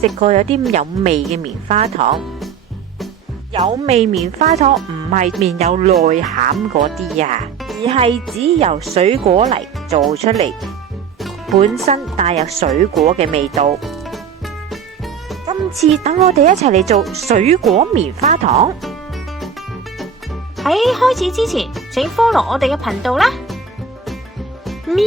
食過有啲有味嘅棉花糖。有味棉花糖唔係面有內餡嗰啲啊，而係指由水果嚟做出嚟，本身帶有水果嘅味道。今次等我哋一齊嚟做水果棉花糖。喺開始之前，請 follow 我哋嘅頻道啦。喵！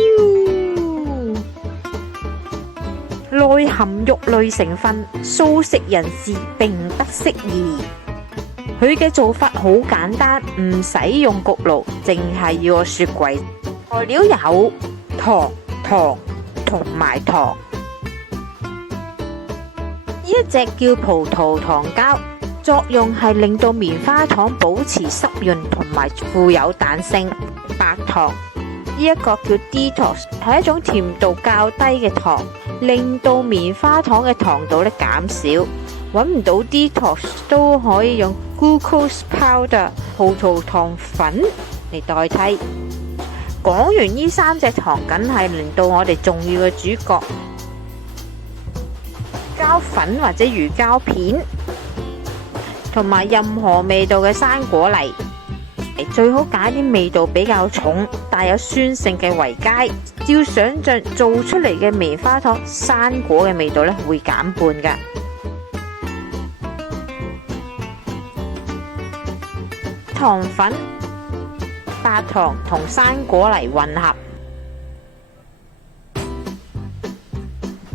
內含肉類成分，素食人士並不適宜。佢嘅做法好簡單，唔使用焗爐，淨係要個雪櫃。材料有糖同埋糖。呢一隻叫葡萄糖膠，作用係令到棉花糖保持濕潤同埋富有彈性。白糖呢一個叫 detox， 係一種甜度較低嘅糖，令到棉花糖嘅糖度減少。揾唔到 detox 都可以用 glucose powder 葡萄糖粉嚟代替。講完呢三隻糖，梗係令到我哋重要嘅主角膠粉或者魚膠片，同埋任何味道嘅生果泥。最好揀啲味道比較重、帶有酸性嘅維佳。照想像做出嚟嘅棉花糖，生果嘅味道會減半㗎。糖粉、白糖同生果泥混合，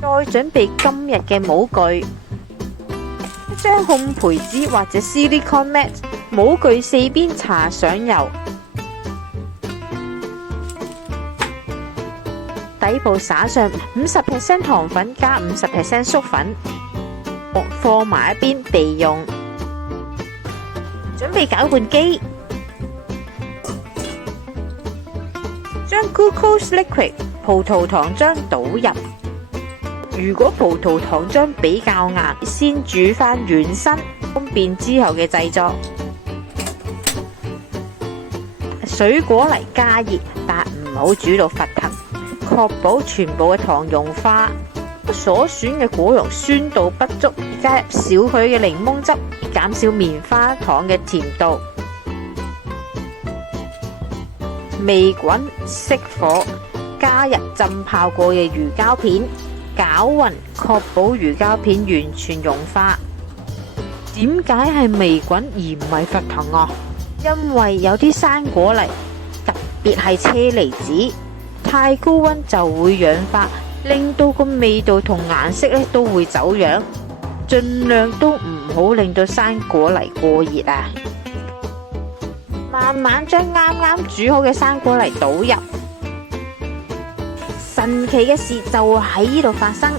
再準備今日嘅模具，一張烘焙紙或者 silicone mat， 模具四邊搽上油，底部灑上50% 糖粉加50% 粟粉，放埋一邊備用。準備攪拌機，將 glucose liquid 葡萄糖漿倒入。如果葡萄糖漿比較硬，先煮返軟身，方便之後嘅製作。水果泥加熱，但唔好煮到沸騰，確保全部嘅糖融化。所選嘅果蓉酸度不足，加入少許嘅檸檬汁，減少棉花糖嘅甜度。微滾，熄火，加入浸泡過嘅魚膠片，攪勻，確保魚膠片完全融化。點解係微滾而唔係沸騰啊？因為有啲生果泥，特別係車厘子，太高溫就會氧化，令到個味道同顏色都會走樣。盡量都唔好令到生果泥過熱啊！慢慢將啱啱煮好嘅生果泥倒入。神奇嘅事就喺呢度發生。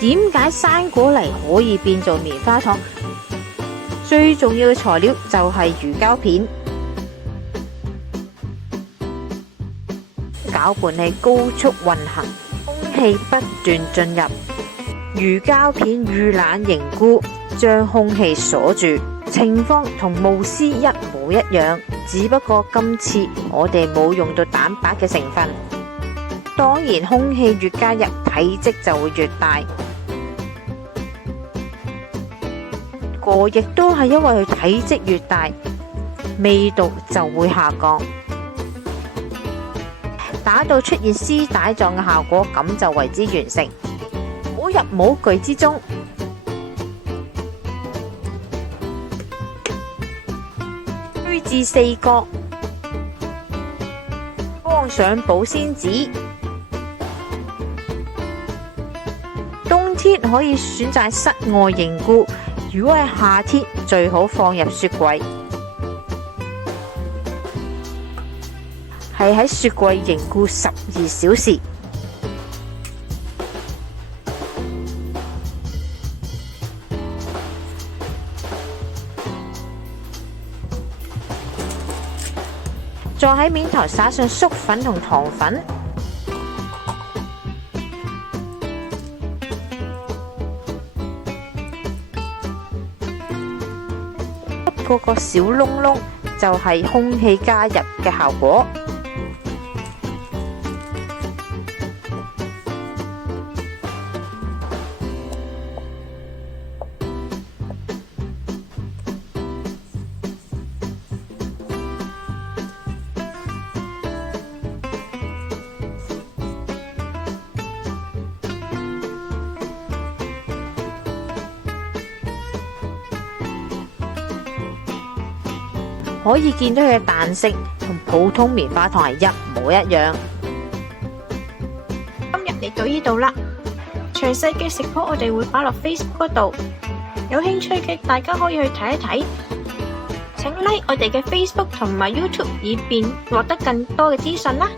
點解生果泥可以變做棉花糖？最重要嘅材料就係魚膠片。攪拌器高速運行，空氣不斷進入。魚膠片遇冷凝固，將空氣鎖住，情況同慕斯一模一樣，只不過今次我哋冇用到蛋白嘅成分。當然，空氣越加入，體積就會越大。個亦都係因為佢體積越大，味道就會下降，打到出現絲帶狀嘅效果，咁就為之完成。倒入模具之中，推至4角，放上保鮮紙。冬天可以選擇室外凝固，如果係夏天，最好放入雪櫃。係喺雪櫃凝固12小時。再喺面頭灑上粟粉同糖粉，一個個小窿窿就係空氣加入嘅效果。可以見到佢嘅彈性同普通棉花糖係一模一樣。今日嚟到呢度啦，詳細嘅食譜我哋會擺落 Facebook 嗰度，有興趣嘅大家可以去睇一睇。請 like 我哋嘅 Facebook 同埋 YouTube，以便獲得更多嘅資訊啦。